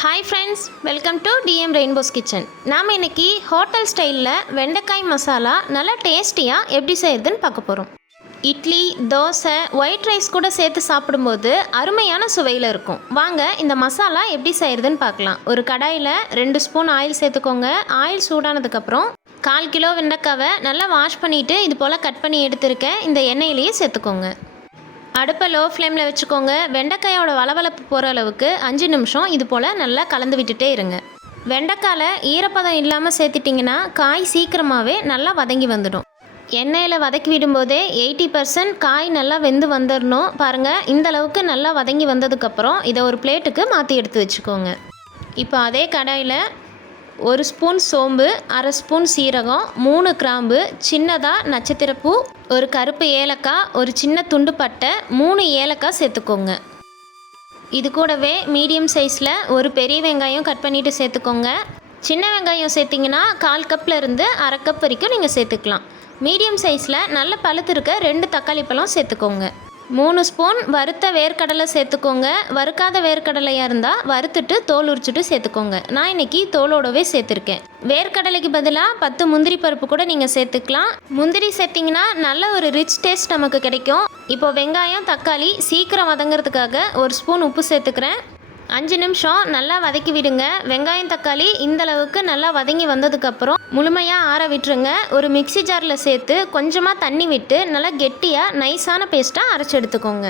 Hi friends, welcome to TM rainbow's kitchen. நாம் இன்றைக்கி hotel ஸ்டைலில் வெண்டைக்காய் மசாலா நல்லா டேஸ்டியாக எப்படி செய்கிறதுன்னு பார்க்க போகிறோம். இட்லி, தோசை, ஒயிட் ரைஸ் கூட சேர்த்து சாப்பிடும்போது அருமையான சுவையில் இருக்கும். வாங்க இந்த மசாலா எப்படி செய்கிறதுன்னு பார்க்கலாம். ஒரு கடாயில் 2 ஸ்பூன் ஆயில் சேர்த்துக்கோங்க. ஆயில் சூடானதுக்கப்புறம் 1/4 கிலோ வெண்டைக்காவை நல்லா வாஷ் பண்ணிவிட்டு இது போல் கட் பண்ணி எடுத்துருக்கேன். இந்த எண்ணெயிலேயே சேர்த்துக்கோங்க. அடுப்பை லோ ஃப்ளேமில் வச்சுக்கோங்க. வெண்டைக்காயோட வளவளப்பு போகிற அளவுக்கு 5 நிமிஷம் இது போல் நல்லா கலந்து விட்டுட்டே இருங்க. வெண்டைக்காயில் ஈரப்பதம் இல்லாமல் சேர்த்துட்டிங்கன்னா காய் சீக்கிரமாகவே நல்லா வதங்கி வந்துடும். எண்ணெயில் வதக்கி விடும்போதே 80% காய் நல்லா வெந்து வந்துடணும். பாருங்கள், இந்த அளவுக்கு நல்லா வதங்கி வந்ததுக்கப்புறம் இதை ஒரு பிளேட்டுக்கு மாற்றி எடுத்து வச்சுக்கோங்க. இப்போ அதே கடாயில் 1 ஸ்பூன் சோம்பு, 1/2 ஸ்பூன் சீரகம், 3 கிராம்பு, சின்னதாக நட்சத்திரப்பூ, ஒரு கருப்பு ஏலக்காய், ஒரு சின்ன துண்டு பட்டை, 3 ஏலக்காய் சேர்த்துக்கோங்க. இது கூடவே மீடியம் சைஸில் ஒரு பெரிய வெங்காயம் கட் பண்ணிவிட்டு சேர்த்துக்கோங்க. சின்ன வெங்காயம் சேர்த்திங்கன்னா 1/4 கப்லேருந்து 1/2 கப் வரைக்கும் நீங்கள் சேர்த்துக்கலாம். மீடியம் சைஸில் நல்ல பழுத்து இருக்க 2 தக்காளி பழம் சேர்த்துக்கோங்க. 3 ஸ்பூன் வறுத்த வேர்க்கடலை சேர்த்துக்கோங்க. வறுக்காத வேர்க்கடலையாக இருந்தால் வறுத்துட்டு தோல் உரிச்சிட்டு சேர்த்துக்கோங்க. நான் இன்றைக்கி தோலோடவே சேர்த்துருக்கேன். வேர்க்கடலைக்கு பதிலாக 10 முந்திரி பருப்பு கூட நீங்கள் சேர்த்துக்கலாம். முந்திரி சேர்த்திங்கன்னா நல்ல ஒரு ரிச் டேஸ்ட் நமக்கு கிடைக்கும். இப்போ வெங்காயம், தக்காளி சீக்கிரம் வதங்கிறதுக்காக 1 ஸ்பூன் உப்பு சேர்த்துக்கிறேன். 5 நிமிஷம் நல்லா வதக்கி விடுங்க. வெங்காயம், தக்காளி இந்தளவுக்கு நல்லா வதங்கி வந்ததுக்கப்புறம் முழுமையாக ஆற விட்டுருங்க. ஒரு மிக்சி ஜாரில் சேர்த்து கொஞ்சமாக தண்ணி விட்டு நல்லா கெட்டியாக நைஸான பேஸ்ட்டாக அரைச்சி எடுத்துக்கோங்க.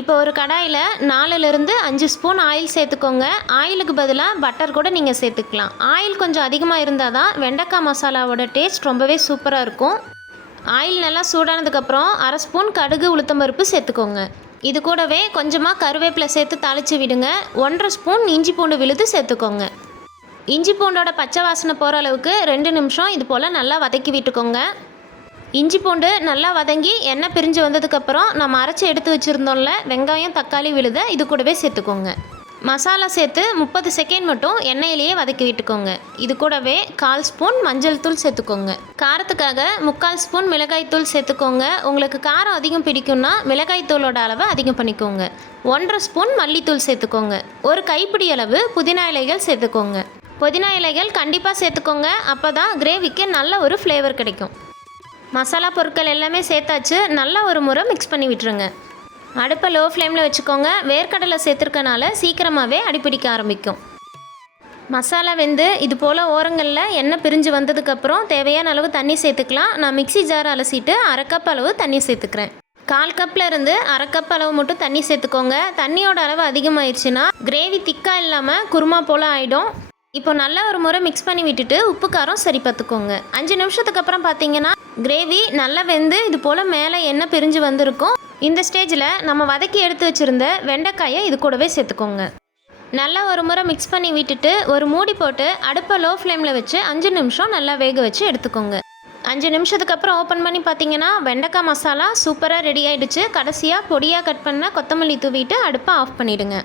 இப்போ ஒரு கடாயில் 4லேருந்து 5 ஸ்பூன் ஆயில் சேர்த்துக்கோங்க. ஆயிலுக்கு பதிலாக பட்டர் கூட நீங்கள் சேர்த்துக்கலாம். ஆயில் கொஞ்சம் அதிகமாக இருந்தால் தான் வெண்டைக்காய் மசாலாவோட டேஸ்ட் ரொம்பவே சூப்பராக இருக்கும். ஆயில் நல்லா சூடானதுக்கப்புறம் 1/2 ஸ்பூன் கடுகு, உளுத்தம்பருப்பு சேர்த்துக்கோங்க. இது கூடவே கொஞ்சமாக கருவேப்பிலை சேர்த்து தாளித்து விடுங்க. 1/2 ஸ்பூன் இஞ்சி பூண்டு விழுது சேர்த்துக்கோங்க. இஞ்சி பூண்டோட பச்சை வாசனை போகிற அளவுக்கு 2 நிமிஷம் இது போல் நல்லா வதக்கி விட்டுக்கோங்க. இஞ்சி பூண்டு நல்லா வதங்கி எண்ணெய் பிரிஞ்சு வந்ததுக்கப்புறம் நம்ம அரைச்சி எடுத்து வச்சுருந்தோம்ல வெங்காயம், தக்காளி விழுதை இது கூடவே சேர்த்துக்கோங்க. மசாலா சேர்த்து 30 செகண்ட் மட்டும் எண்ணெயிலேயே வதக்கி விட்டுக்கோங்க. இது கூடவே 1/4 ஸ்பூன் மஞ்சள் தூள் சேர்த்துக்கோங்க. காரத்துக்காக 3/4 ஸ்பூன் மிளகாய் தூள் சேர்த்துக்கோங்க. உங்களுக்கு காரம் அதிகம் பிடிக்கும்னா மிளகாய் தூளோட அளவை அதிகம் பண்ணிக்கோங்க. 1/2 ஸ்பூன் மல்லித்தூள் சேர்த்துக்கோங்க. ஒரு கைப்பிடி அளவு புதினா இலைகள் சேர்த்துக்கோங்க. புதினா இலைகள் கண்டிப்பாக சேர்த்துக்கோங்க. அப்போ தான் கிரேவிக்கு நல்ல ஒரு ஃப்ளேவர் கிடைக்கும். மசாலா பொருட்கள் எல்லாமே சேர்த்தாச்சு. நல்லா ஒரு முறை மிக்ஸ் பண்ணி விட்டுருங்க. அடுப்பை லோ ஃப்ளேமில் வச்சுக்கோங்க. வேர்க்கடலை சேர்த்துருக்கனால சீக்கிரமாகவே அடிப்பிடிக்க ஆரம்பிக்கும். மசாலா வெந்து இது போல் ஓரங்களில் எண்ணெய் பிரிஞ்சு வந்ததுக்கப்புறம் தேவையான அளவு தண்ணி சேர்த்துக்கலாம். நான் மிக்சி ஜார் அலசிட்டு 1/2 கப் அளவு தண்ணி சேர்த்துக்கிறேன். 1/4 கப்லேருந்து 1/2 கப் அளவு மட்டும் தண்ணி சேர்த்துக்கோங்க. தண்ணியோட அளவு அதிகமாகிடுச்சுன்னா கிரேவி திக்காக இல்லாமல் குருமா போல் ஆகிடும். இப்போ நல்லா ஒரு முறை மிக்ஸ் பண்ணி விட்டுட்டு உப்பு காரம் சரி பார்த்துக்கோங்க. 5 நிமிஷத்துக்கு அப்புறம் பார்த்தீங்கன்னா கிரேவி நல்லா வெந்து இது போல் மேலே எண்ணெய் பிரிஞ்சு வந்திருக்கும். இந்த ஸ்டேஜில் நம்ம வதக்கி எடுத்து வச்சுருந்த வெண்டைக்காயை இது கூடவே சேர்த்துக்கோங்க. நல்லா ஒரு முறை மிக்ஸ் பண்ணி விட்டுட்டு ஒரு மூடி போட்டு அடுப்பை லோ ஃப்ளேமில் வச்சு 5 நிமிஷம் நல்லா வேக வச்சு எடுத்துக்கோங்க. 5 நிமிஷத்துக்கு அப்புறம் ஓப்பன் பண்ணி பார்த்தீங்கன்னா வெண்டைக்காய் மசாலா சூப்பராக ரெடி ஆகிடுச்சு. கடைசியாக பொடியாக கட் பண்ண கொத்தமல்லி தூவிட்டு அடுப்பை ஆஃப் பண்ணிவிடுங்க.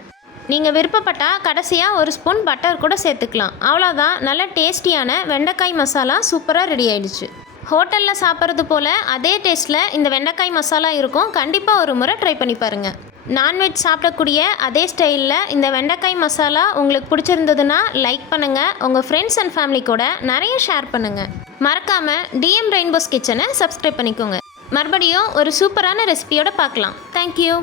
நீங்கள் விருப்பப்பட்டால் கடைசியாக 1 ஸ்பூன் பட்டர் கூட சேர்த்துக்கலாம். அவ்வளோதான், நல்ல டேஸ்டியான வெண்டைக்காய் மசாலா சூப்பராக ரெடி ஆகிடுச்சு. ஹோட்டலில் சாப்பிட்றது போல் அதே டேஸ்ட்டில் இந்த வெண்டைக்காய் மசாலா இருக்கும். கண்டிப்பாக ஒரு முறை ட்ரை பண்ணி பாருங்கள். நான்வெஜ் சாப்பிடக்கூடிய அதே ஸ்டைலில் இந்த வெண்டைக்காய் மசாலா உங்களுக்கு பிடிச்சிருந்ததுன்னா லைக் பண்ணுங்கள். உங்கள் ஃப்ரெண்ட்ஸ் அண்ட் ஃபேமிலி கூட நிறைய ஷேர் பண்ணுங்கள். மறக்காமல் டிஎம் ரெயின்போஸ் கிச்சனை சப்ஸ்கிரைப் பண்ணிக்கோங்க. மறுபடியும் ஒரு சூப்பரான ரெசிபியோடு பார்க்கலாம். தேங்க்யூ.